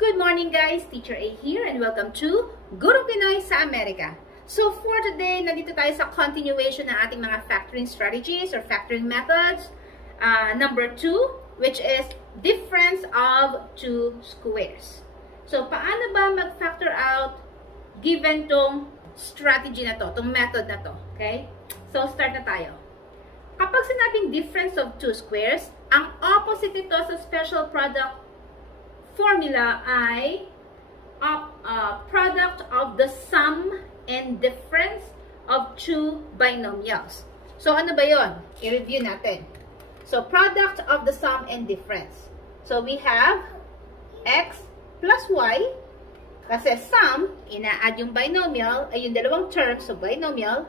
Good morning guys, Teacher A here and welcome to Gurong Pinoy sa Amerika. So for today, nandito tayo sa continuation ng ating mga factoring strategies or factoring methods. Number 2, which is difference of two squares. So paano ba mag-factor out given tong strategy na to, tong method na to, okay? So start na tayo. Kapag sinabing difference of two squares, ang opposite nito sa special product formula ay product of the sum and difference of two binomials. So ano ba yon? I-review natin. So product of the sum and difference. So we have x plus y. Kasi sum, ina-add yung binomial, ay yung dalawang terms of binomial.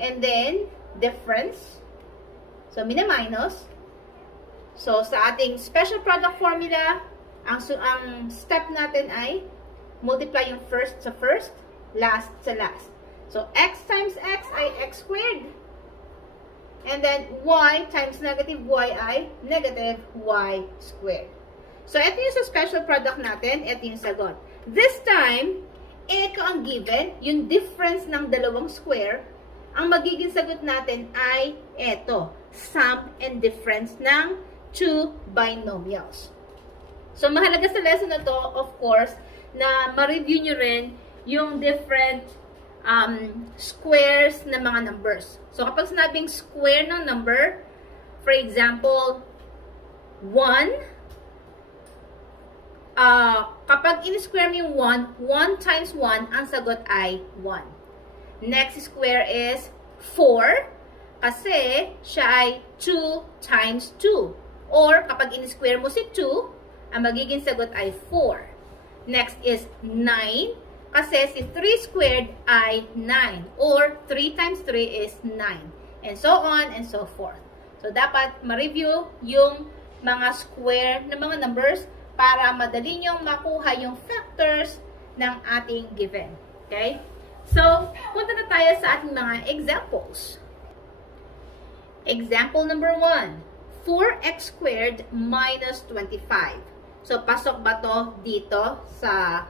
And then difference. So minus. So sa ating special product formula, ang step natin ay multiply yung first sa first, last sa last. So, x times x ay x squared. And then, y times negative y ay negative y squared. So, ito yung sa special product natin. Ito yung sagot. This time, ito ang given, yung difference ng dalawang square. Ang magiging sagot natin ay ito, sum and difference ng two binomials. So, mahalaga sa lesson na to, of course, na ma-review nyo rin yung different squares ng mga numbers. So, kapag sinabing square ng number, for example, 1, kapag in-square mo yung 1, 1 times 1, ang sagot ay 1. Next square is 4, kasi siya ay 2 times 2. Or, kapag in-square mo si 2, ang magiging sagot ay 4. Next is 9. Kasi si 3 squared ay 9. Or 3 times 3 is 9. And so on and so forth. So, dapat ma-review yung mga square ng mga numbers para madali nyo makuha yung factors ng ating given. Okay? So, punta na tayo sa ating mga examples. Example number 1. 4x squared minus 25. So, pasok ba to dito sa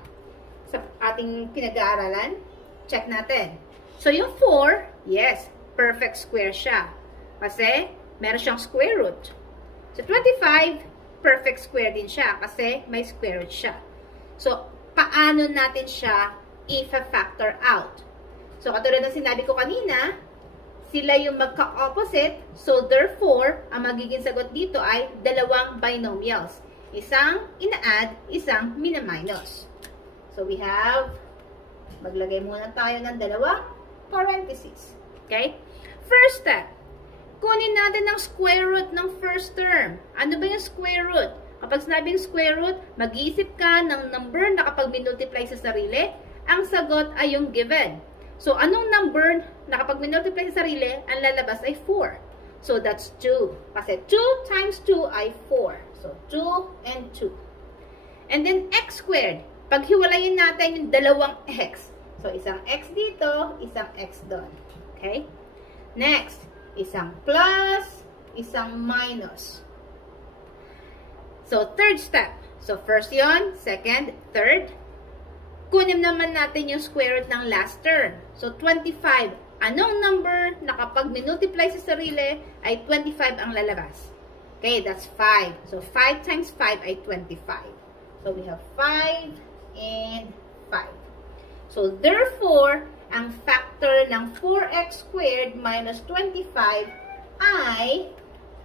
ating pinag-aaralan? Check natin. So, yung 4, yes, perfect square siya. Kasi, meron siyang square root. So, 25, perfect square din siya. Kasi, may square root siya. So, paano natin siya i-factor out? So, katulad ng sinabi ko kanina, sila yung magka-opposite. So, therefore, ang magiging sagot dito ay dalawang binomials. Isang ina-add, isang mina-minus. So, we have, maglagay muna tayo ng dalawang parentheses. Okay? First step, kunin natin ang square root ng first term. Ano ba yung square root? Kapag sinabing square root, mag-iisip ka ng number na kapag minultiply sa sarili, ang sagot ay yung given. So, anong number na kapag minultiply sa sarili, ang lalabas ay 4. So, that's 2. Kasi 2 times 2 ay 4. So, 2 and 2. And then, x squared. Paghiwalayin natin yung dalawang x. So, isang x dito, isang x doon. Okay? Next, isang plus, isang minus. So, third step. So, first yon, second, third. Kunin naman natin yung square root ng last term. So, 25. Anong number na kapag minultiply sa sarili ay 25 ang lalabas? Okay, that's 5. So, 5 times 5 ay 25. So, we have 5 and 5. So, therefore, ang factor ng 4x squared minus 25 ay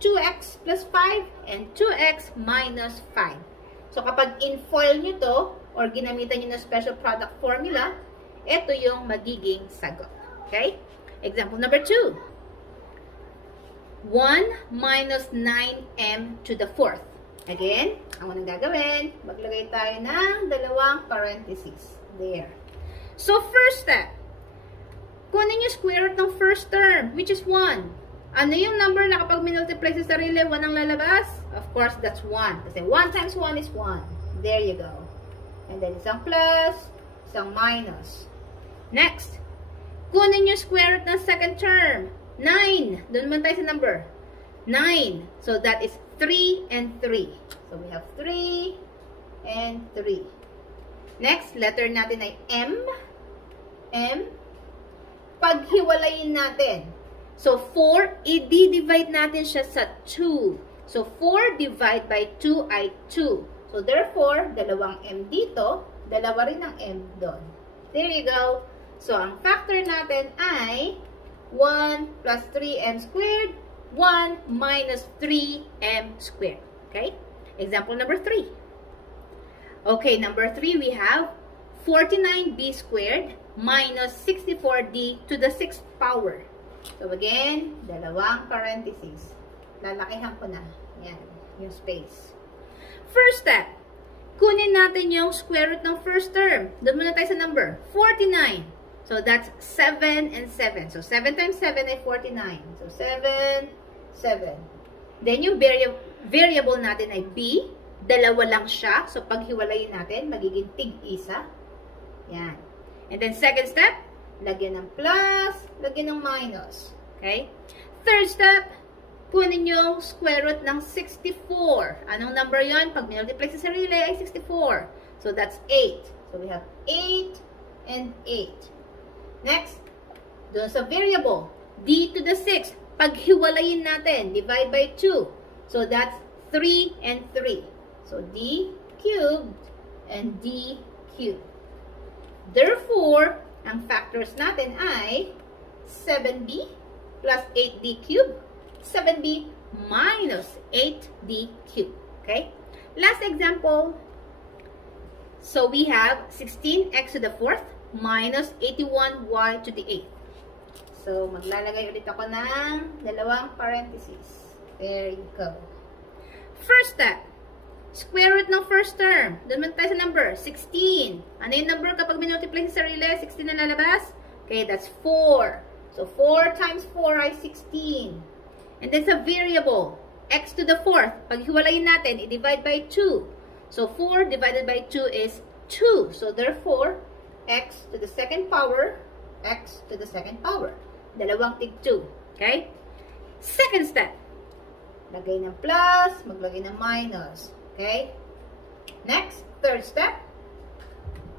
2x plus 5 and 2x minus 5. So, kapag in-foil nyo to, or ginamitan nyo na special product formula, ito yung magiging sagot. Okay? Example number 2. 1 minus 9m to the 4th. Again, ang unang gagawin, maglagay tayo ng dalawang parentheses. There. So, first step, kunin yung square root ng first term, which is 1. Ano yung number na kapag minultiply sa sarili, 1 ang lalabas? Of course, that's 1. Kasi 1 times 1 is 1. There you go. And then, isang plus, isang minus. Next, kunin yung square root ng second term. 9. Doon naman tayo sa number. 9. So, that is 3 and 3. So, we have 3 and 3. Next, letter natin ay M. M. Paghiwalayin natin. So, 4, i-divide natin siya sa 2. So, 4 divided by 2 ay 2. So, therefore, dalawang M dito, dalawa rin ang M doon. There you go. So, ang factor natin ay 1 plus 3M squared, 1 minus 3M squared. Okay? Example number 3. Okay, number 3, we have 49B squared minus 64D to the 6th power. So, again, dalawang parentheses. Lalakihan ko na. Yan, yung space. First step, kunin natin yung square root ng first term. Doon muna tayo sa number, 49. So, that's 7 and 7. So, 7 times 7 ay 49. So, 7, 7. Then, yung variable natin ay B. Dalawa lang siya. So, paghiwalayin natin, magiging tig-isa. Yan. And then, second step, lagyan ng plus, lagyan ng minus. Okay? Third step, kunin yung square root ng 64. Anong number yon? Pag multiply sa sarili ay 64. So, that's 8. So, we have 8 and 8. Next, doon sa variable, D to the 6. Paghiwalayin natin, divide by 2. So, that's 3 and 3. So, D cubed and D cubed. Therefore, ang factors natin ay 7B plus 8D cubed, 7B minus 8D cubed. Okay? Last example. So, we have 16x to the 4th minus 81y to the 8th. So, maglalagay ulit ako ng dalawang parentheses. There you go. First step, square root ng first term. Doon man tayo sa number, 16. Ano yung number kapag minultiply sa sarili? 16 na lalabas? Okay, that's 4. So, 4 times 4 ay 16. And then sa variable, x to the 4th. Paghiwalayin natin, i-divide by 2. So, 4 divided by 2 is 2. So, therefore, x to the second power, x to the second power. Dalawang tig 2. Okay? Second step, lagay ng plus, maglagay ng minus. Okay? Next, third step.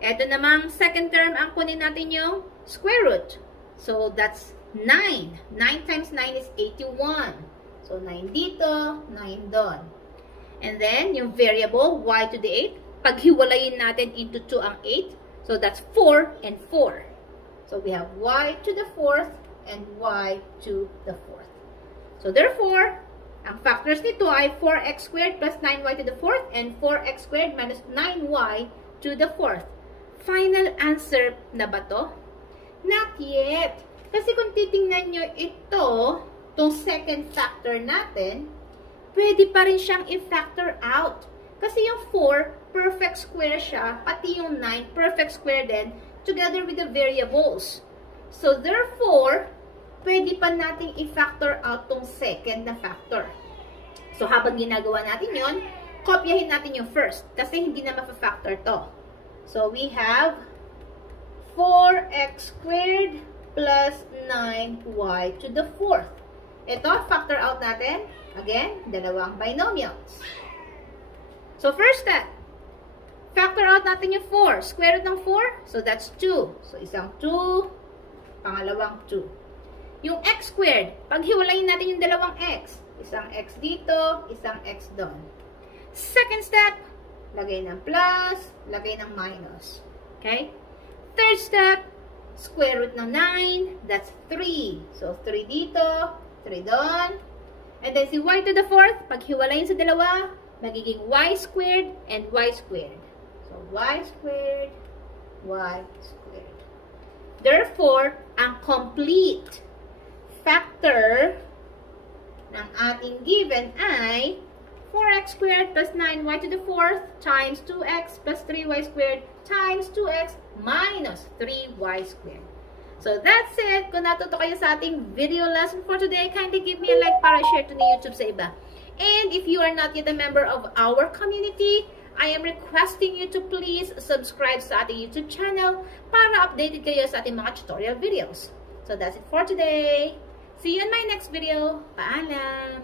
Ito namang second term, ang kunin natin yung square root. So, that's 9. 9 times 9 is 81. So, 9 dito, 9 doon. And then, yung variable, y to the 8. Paghiwalayin natin into 2 ang 8. So, that's 4 and 4. So, we have y to the 4th and y to the 4th. So, therefore, ang factors nito ay 4x squared plus 9y to the 4th and 4x squared minus 9y to the 4th. Final answer na ba to? Not yet. Kasi kung titingnan nyo ito, itong second factor natin, pwede pa rin siyang i-factor out. Kasi yung 4, perfect square siya, pati yung 9, perfect square din, together with the variables. So, therefore, pwede pa nating i-factor out tong second na factor. So, habang ginagawa natin yon, kopyahin natin yung first. Kasi hindi na ma-factor to. So, we have 4x squared plus 9y to the 4th. Ito, factor out natin. Again, dalawang binomials. So, first step, factor out natin yung 4. Square root ng 4, so that's 2. So, isang 2, pangalawang 2. Yung x squared, paghiwalayin natin yung dalawang x. Isang x dito, isang x doon. Second step, lagay ng plus, lagay ng minus. Okay? Third step, square root ng 9, that's 3. So, 3 dito, 3 doon. And then, si y to the 4th, paghiwalayin sa dalawa, magiging y squared and y squared. So, y squared, y squared. Therefore, ang complete factor ng ating given ay 4x squared plus 9y to the 4th times 2x plus 3y squared times 2x minus 3y squared. So, that's it. Kung natuto kayo sa ating video lesson for today, kindly give me a like para share to ni YouTube sa iba. And if you are not yet a member of our community, I am requesting you to please subscribe sa ating YouTube channel para updated kayo sa ating mga tutorial videos. So, that's it for today. See you in my next video. Paalam!